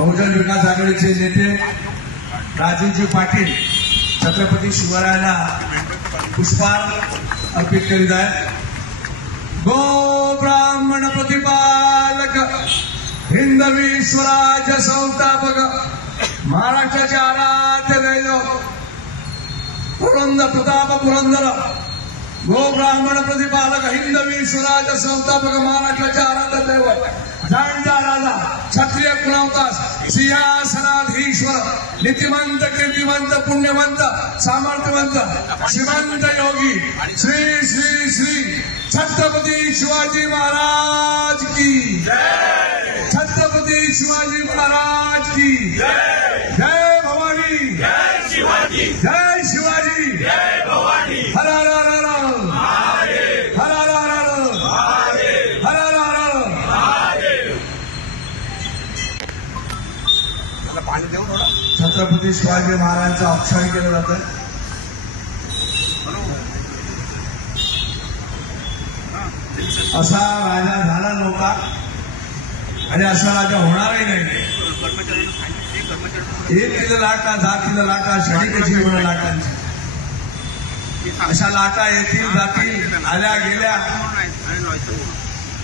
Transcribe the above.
बहुजन विकास आघाडीचे नेते राजेंद्र पाटील छत्रपती शिवरायांना पुष्पार्घ्य अर्पित करीत आहेत। गो ब्राह्मण प्रतिपालक हिंदवी स्वराज्य संस्थापक महाराष्ट्राचे आराध्य दैवत पुरंदर प्रताप पुरंदर गो ब्राह्मण प्रतिपालक हिंदवी स्वराज्य संस्थापक महाराष्ट्राचे आराध्य दैवत जाणता राजा क्षत्रिय कुलावतास सिंहासनाधीश्वर नीतिमंत कीर्तिमंत पुण्यवंत सामर्थ्यवंत श्रीमंत योगी श्री श्री श्री छत्रपती शिवाजी महाराज की जय। छत्रपती शिवाजी महाराज की जय। जय भवानी, जय शिवाजी, जय शिवाजी, जय भवानी। हर हर हर हर महादेव, हर हर हर हर महादेव, हर हर हर हर महादेव। पाणी देऊ थोडं। छत्रपती शिवाजी महाराजांचं औक्षण केलं जातं। असा राजा झाला नव्हता आणि असा राजा होणारही नाही। एक किलो लाटा 10 किलो लाटा क्षणिक जीवन लाटांची अशा लाटा येतील जातील आल्या गेल्या